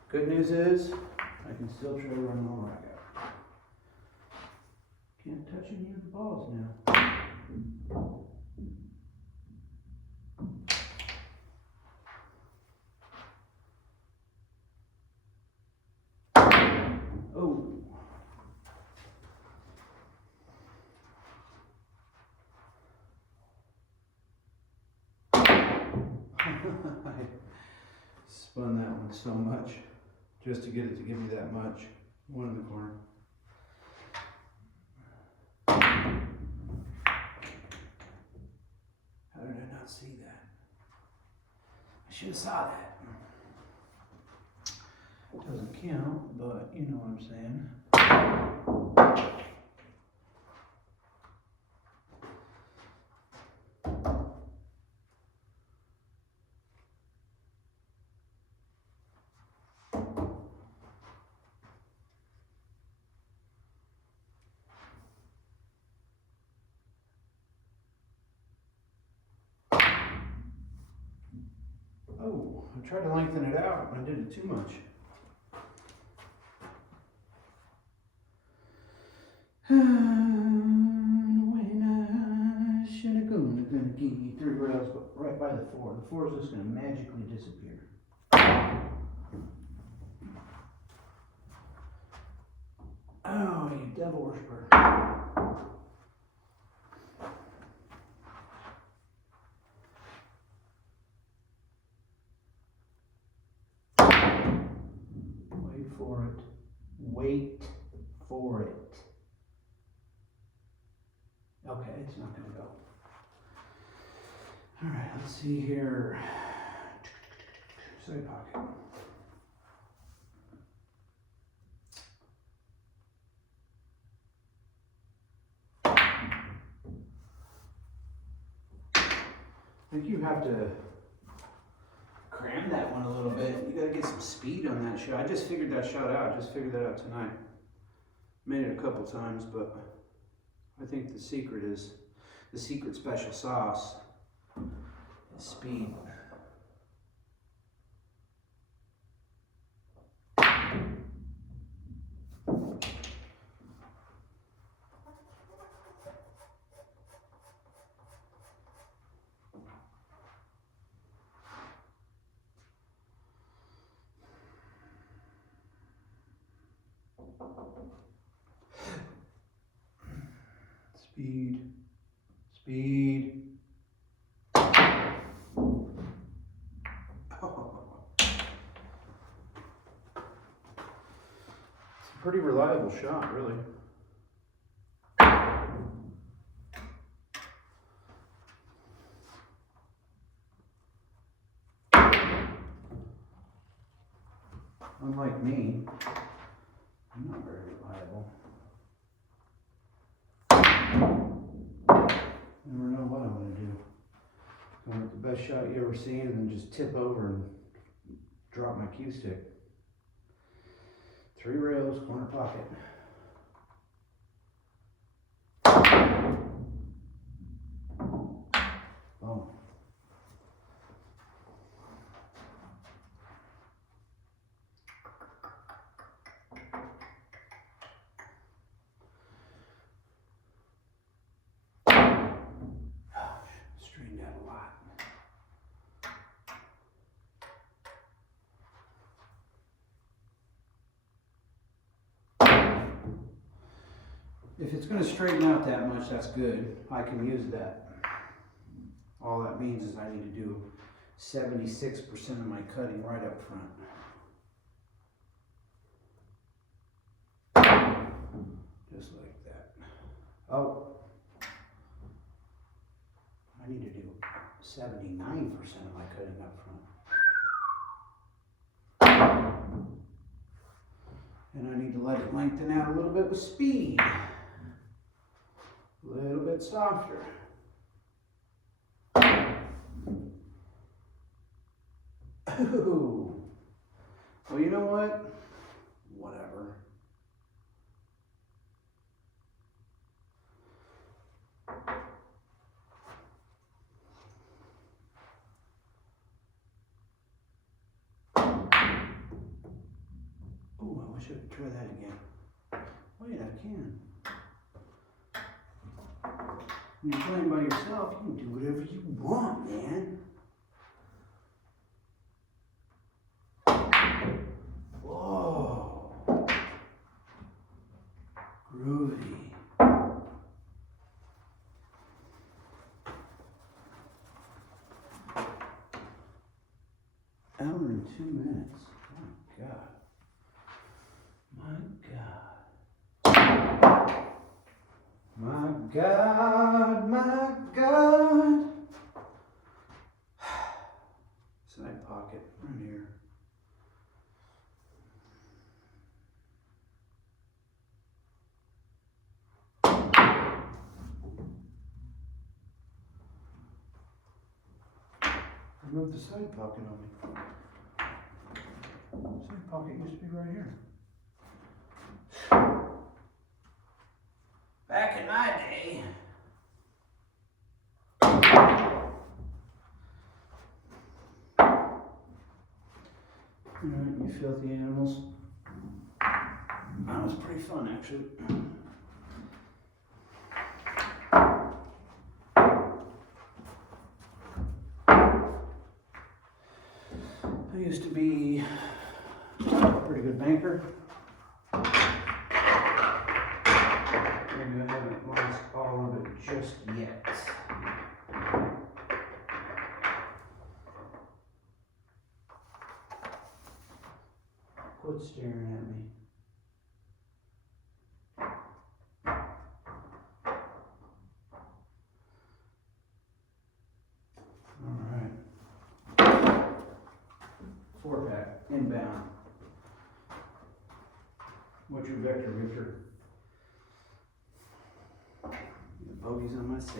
Good news is, I can still try to run the whole rack out. Can't touch any of the balls now. Oh. I spun that one so much just to get it to give me that much. One in the corner. How did I not see that? I should have saw that. Doesn't count, but you know what I'm saying. Oh, I tried to lengthen it out, but I did it too much. When I should have gonna give you 3 rails, but right by the 4. The 4 is just gonna magically disappear. Oh, you devil worshiper. Wait for it. Wait for it. Okay, it's not gonna go. All right, let's see here. Side pocket. I think you have to cram that one a little bit. You gotta get some speed on that shot. I just figured that shot out. I just figured that out tonight. Made it a couple times, but I think the secret is, the secret special sauce is speed. Speed, speed. Oh. It's a pretty reliable shot, really. Unlike me, I'm not very reliable. Never know what I'm going to do. Going with the best shot you ever seen and then just tip over and drop my cue stick. 3 rails, corner pocket. Boom. Straightened out a lot. If it's going to straighten out that much, that's good. I can use that. All that means is I need to do 76% of my cutting right up front. Just like that. Oh. I need to do 79% of my cutting up front. need to let it lengthen out a little bit with speed. A little bit softer. Ooh. Well, you know what? Whatever. Oh, I wish I could try that again. Wait, I can. When you're playing by yourself, you can do whatever you want, man. Whoa. Groovy. Hour and 2 minutes. My God. My God. My God, my God. Side pocket right here. Remove the side pocket on me. Side pocket used to be right here. Back in my day. Alright, you filthy animals. That was pretty fun, actually. I used to be a pretty good banker. Maybe I haven't lost all of it just yet. Quit staring at me. Alright. 4-pack, inbound. What's your vector, Richard? Bogeys on my 6.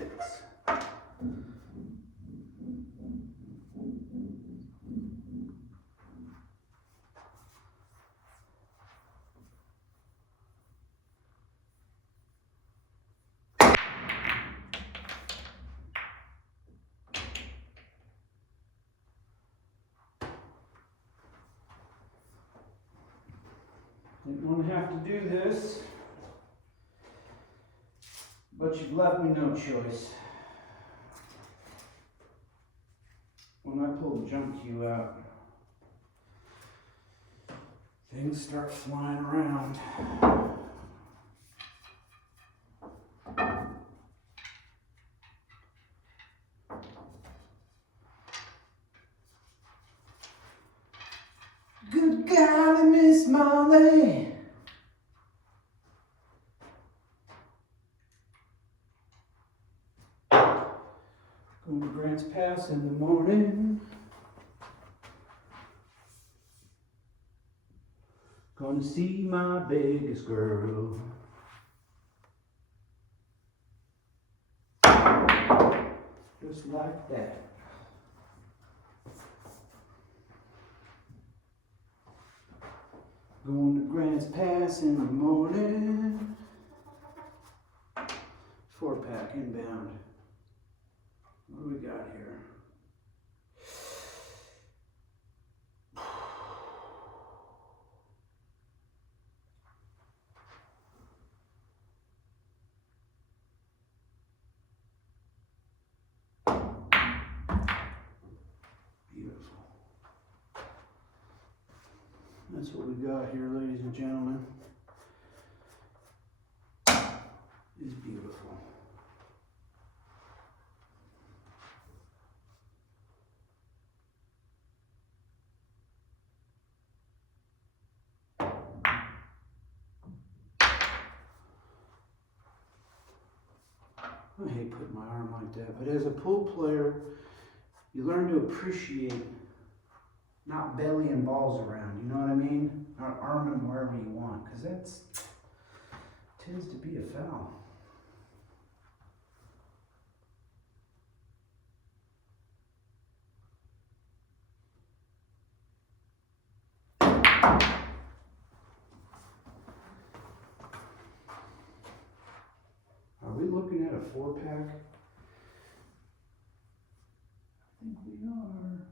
Didn't want to have to do this, but you've left me no choice. When I pull the jump cue out, things start flying around. Good golly, Miss Molly. Going to Grants Pass in the morning. Gonna see my biggest girl. Just like that. Going to Grants Pass in the morning. 4-pack inbound. What do we got here? Beautiful. That's what we got here, ladies and gentlemen. It's beautiful. I hate putting my arm like that, but as a pool player, you learn to appreciate not belly and balls around, you know what I mean? Not arming them wherever you want, because that's tends to be a foul. Are we looking at a 4-pack? I think we are.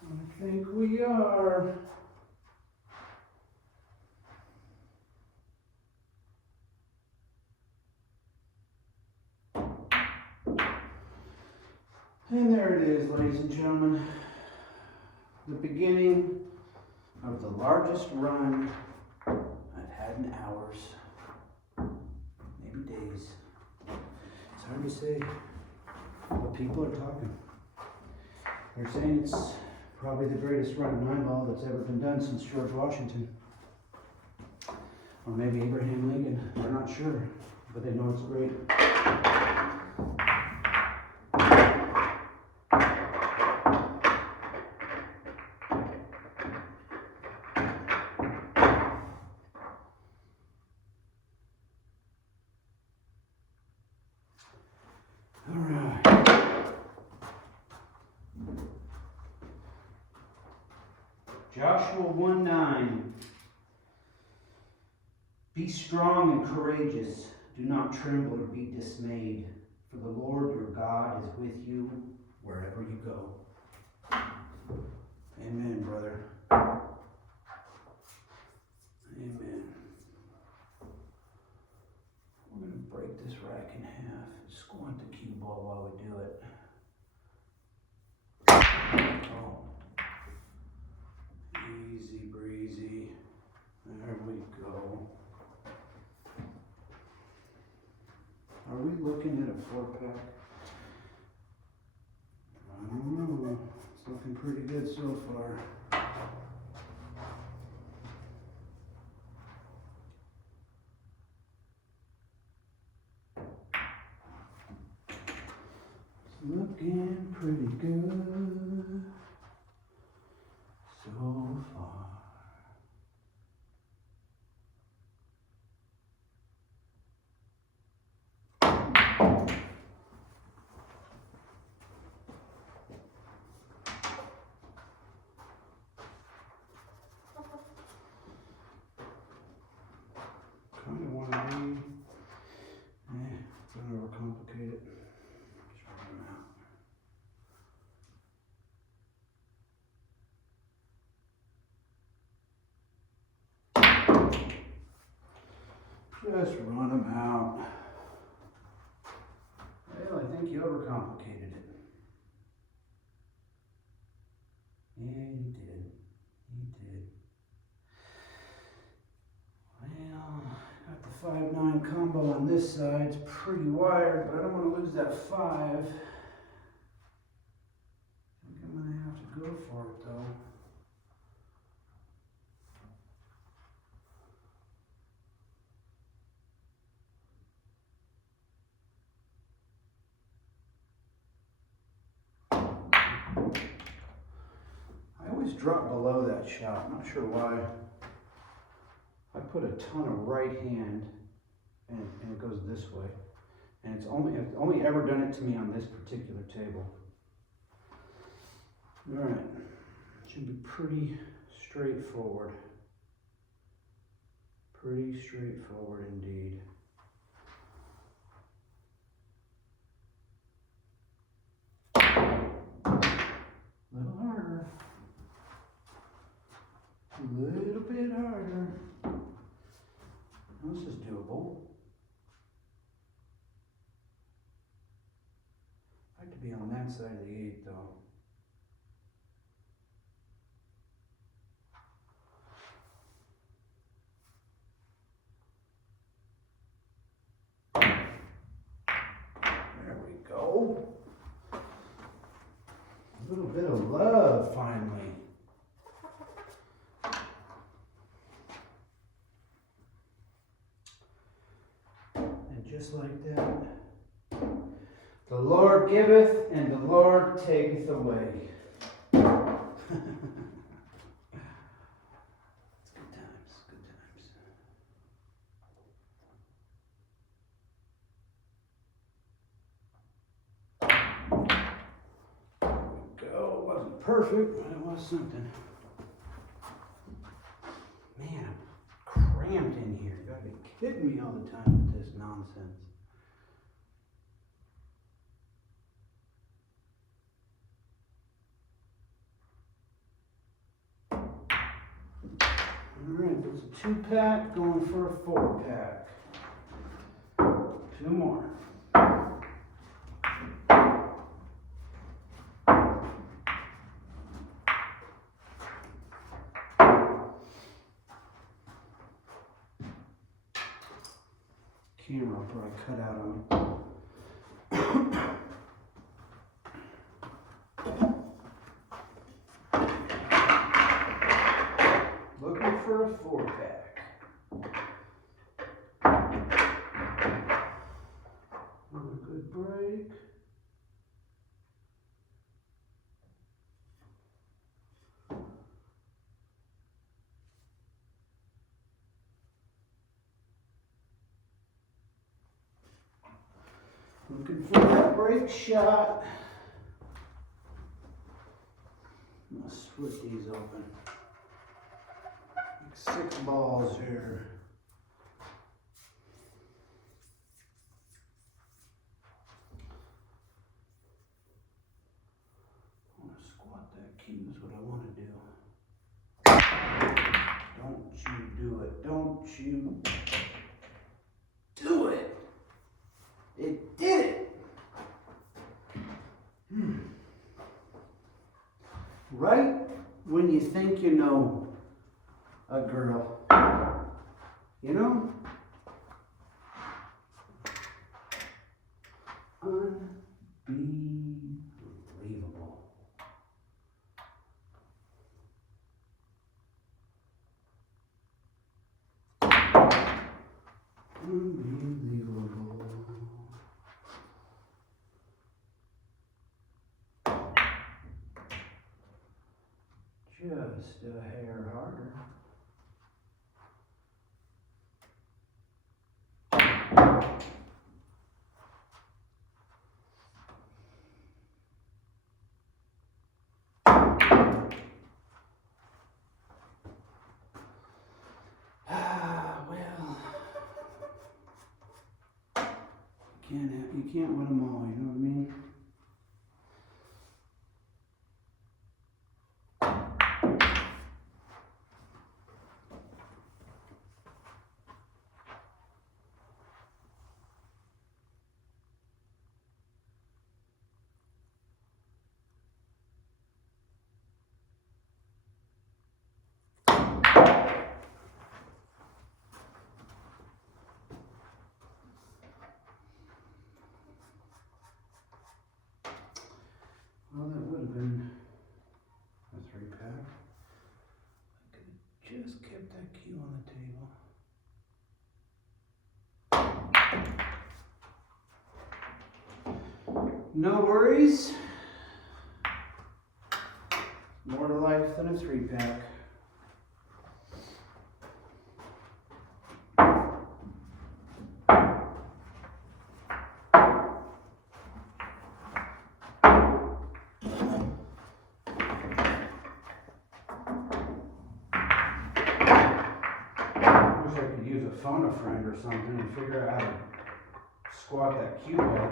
I think we are. And there it is, ladies and gentlemen. The beginning of the largest run I've had in hours, maybe days. It's hard to say what people are talking. They're saying it's probably the greatest run in nine ball that's ever been done since George Washington. Or maybe Abraham Lincoln, they're not sure, but they know it's great. Joshua 1:9. Be strong and courageous. Do not tremble or be dismayed, for the Lord your God is with you wherever you go. Amen, brother. Amen. We're going to break this rack in half. Squint the cue ball while we do it. Oh. Easy breezy. There we go. Are we looking at a 4-pack? I don't know. It's looking pretty good so far. It's looking pretty good so far. Kind of want to be, don't overcomplicate it. Just run them out. Just run them out. Well, I think you overcomplicated it. Yeah, you did. You did. Well, got the 5-9 combo on this side. It's pretty wired, but I don't want to lose that 5. I think I'm going to have to go for it, though. I always drop below that shot. I'm not sure why. I put a ton of right hand, and it goes this way. And it's only ever done it to me on this particular table. All right, should be pretty straightforward. Pretty straightforward indeed. A little harder. A little bit harder. This is doable. I like to be on that side of the 8 though. There we go. A little bit of love finally. And just like that, The Lord giveth and the Lord taketh away. It's good times, good times. There we go. It wasn't perfect, but it was something. Man, I'm cramped in here. You gotta be kidding me all the time with this nonsense. Alright, there's a 2-pack going for a 4-pack. 2 more. Camera will probably cut out on me. Looking for a 4-pack. A good break. Looking for that break shot. I'm gonna split these open. Like 6 balls here. I want to squat that cue is what I want to do. Don't you do it. Don't you do it. It did it. Right when you think you know a girl, you know? Unbelievable. Unbelievable. Just a hair harder. You can't win them all, you know what I mean? Well, that would have been a 3-pack. I could have just kept that cue on the table. No worries. More to life than a 3-pack. Use a phone a friend or something and figure out how to squat that cue ball.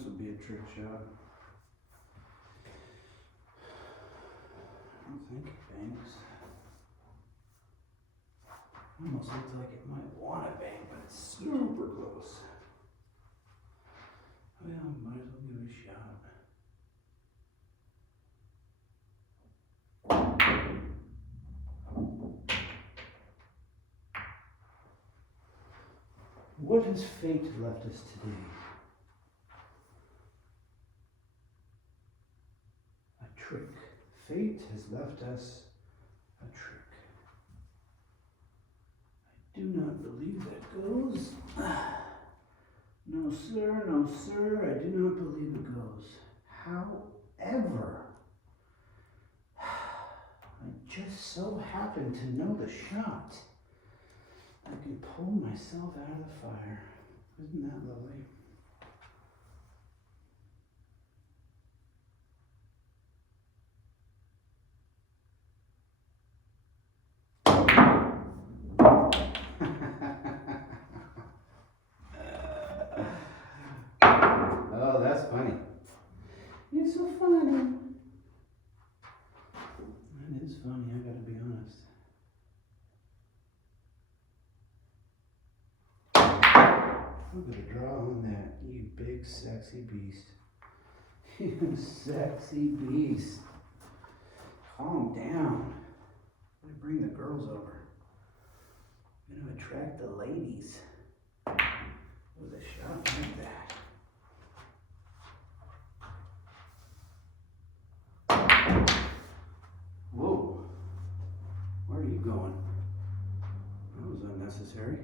This would be a trick shot. I don't think it bangs. Almost looks like it might want to bang, but it's super close. Well, might as well give it a shot. What has fate left us today? A trick. Fate has left us a trick. I do not believe that goes. No sir, no sir, I do not believe it goes. However, I just so happen to know the shot. I can pull myself out of the fire. Isn't that lovely? Oh, that's funny. You're so funny. That is funny, I gotta be honest. Look at the draw on that, you big sexy beast. You sexy beast. Calm down. I'm gonna bring the girls over. I'm gonna attract the ladies with a shot like that. Whoa, where are you going? That was unnecessary.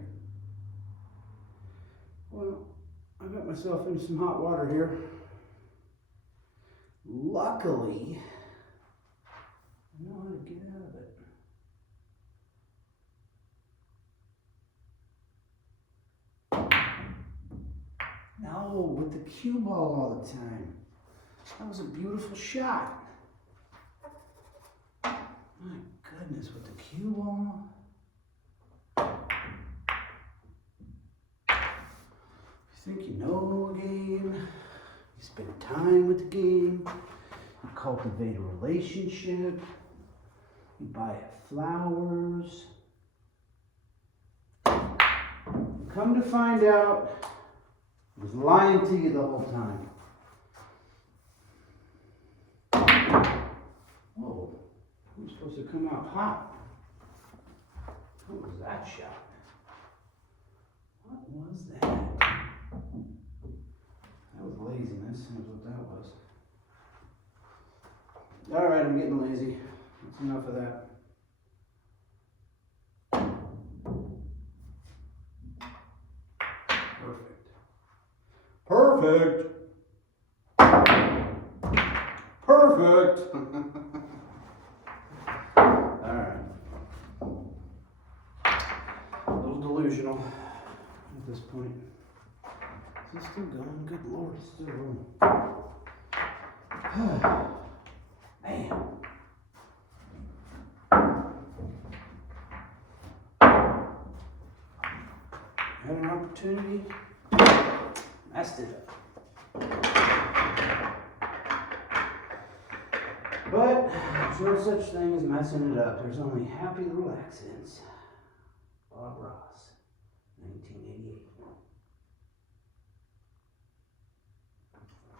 Well, I got myself into some hot water here. Luckily, I know how to get out of it. No, with the cue ball all the time. That was a beautiful shot. My goodness, with the cue ball. You think you know a game, you spend time with the game, you cultivate a relationship, you buy it flowers. Come to find out, I was lying to you the whole time. Whoa, I'm supposed to come out hot. What was that shot? What was that? That was laziness, is what that was. All right, I'm getting lazy. That's enough of that. Perfect. Perfect. All right. A little delusional at this point. Is it still going? Good Lord, it's still rolling. Man. Had an opportunity, messed it up. But there's no such thing as messing it up. There's only happy little accidents. Bob Ross, 1988.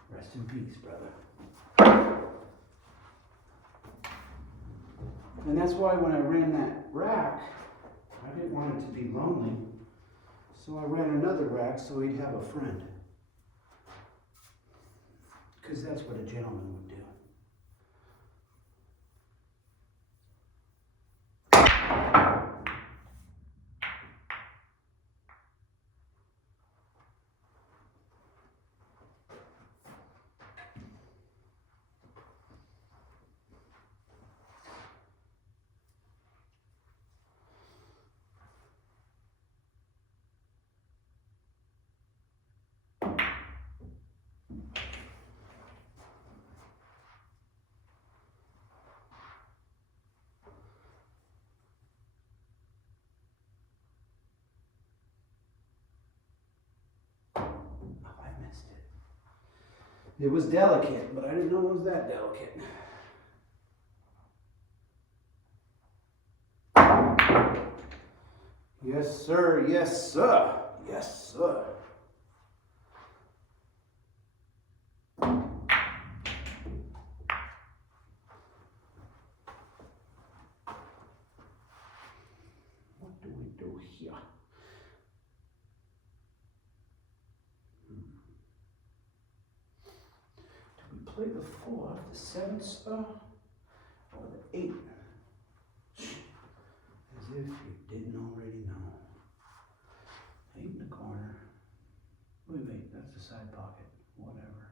Rest in peace, brother. And that's why when I ran that rack, I didn't want it to be lonely. So I ran another rack so he'd have a friend. Because that's what a gentleman would do. It was delicate, but I didn't know it was that delicate. Yes, sir. Yes, sir. Yes, sir. What do we do here? Do we play the 4, the 7, sir, or the 8? As if you didn't already know. 8 in the corner. Wait, that's the side pocket. Whatever.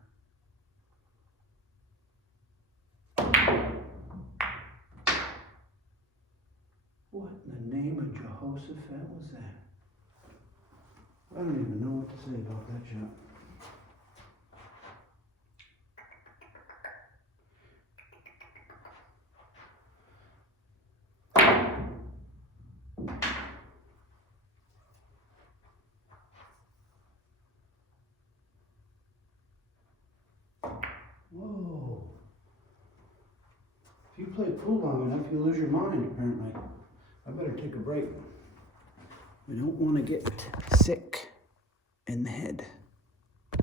What in the name of Jehoshaphat was that? I don't even know what to say about that shot. Whoa. If you play pool long enough, you lose your mind, apparently. I better take a break. We don't want to get sick in the head.